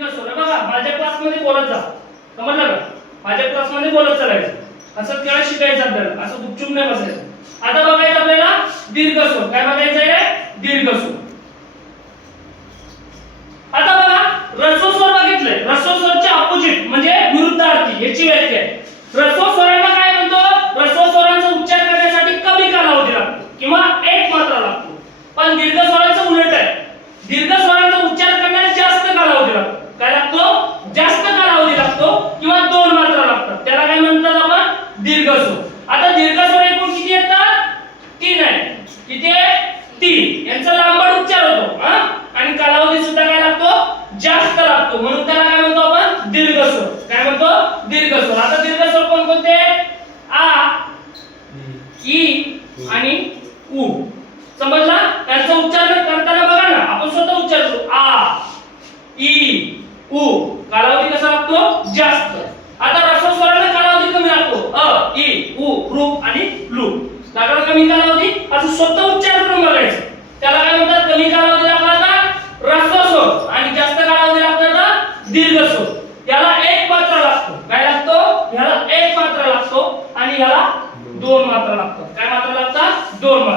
बघा माझ्या क्लासमध्ये बोलत जा, समजलं का? माझ्या क्लासमध्ये बोलत चालायचं, असं त्याला शिकायचं आपल्याला, असं गुपचूप नाही बसायचं. आता बघायचं आपल्याला दीर्घ स्वर. काय बघायचं आहे? दीर्घ स्वर. आता बघा ऱ्हस्व स्वर बघितलंय. ऱ्हस्व स्वरचे ऑपोजिट म्हणजे विरुद्धार्थी याची व्याख्या आहे. ऱ्हस्व स्वरांना काय म्हणतो? ऱ्हस्व स्वरांचा उच्चार करण्यासाठी कमी कालावधी लागतो किंवा एक मात्रा लागतो. पण दीर्घ स्वरांचं उलट आहे. दीर्घ स्वरांचा उच्चार करण्यास जास्त कालावधी लागतो. काय लागतो? जास्त कालावधी लागतो किंवा दोन मात्रा लागतात. त्याला काय म्हणतात आपण? दीर्घ स्वर. आता दीर्घ स्वर एकूण किती येतात? 3 आहे. किती आहे? 3. यांचा लांबट उच्चार होतो आणि कालावधी सुद्धा काय लागतो? जास्त लागतो. म्हणून त्याला काय म्हणतो आपण? दीर्घ स्वर. काय म्हणतो? दीर्घ स्वर. आता दीर्घ स्वर कोणकोणते? आ, ई आणि उ. समजला? त्यांचा उच्चार करताना बघा ना, आपण स्वतः उच्चारतो आ, ई, उ. कालावधी कसा लागतो? जास्त. आता ऱ्हस्व स्वराला कालावधी कमी लागतो. अ, ई, उ, ऋ आणि लू. लागला कमी कालावधी, असं स्वतः उच्चार करून बघायचं. त्याला काय म्हणतात? कमी कालावधी लागला तर ऱ्हस्व स्वर आणि जास्त कालावधी लागला तर दीर्घ स्वर. याला एक मात्रा लागतो. काय लागतो? याला एक मात्रा लागतो आणि याला दोन मात्रा लागतात. काय मात्रा लागतात? दोन मात्रा.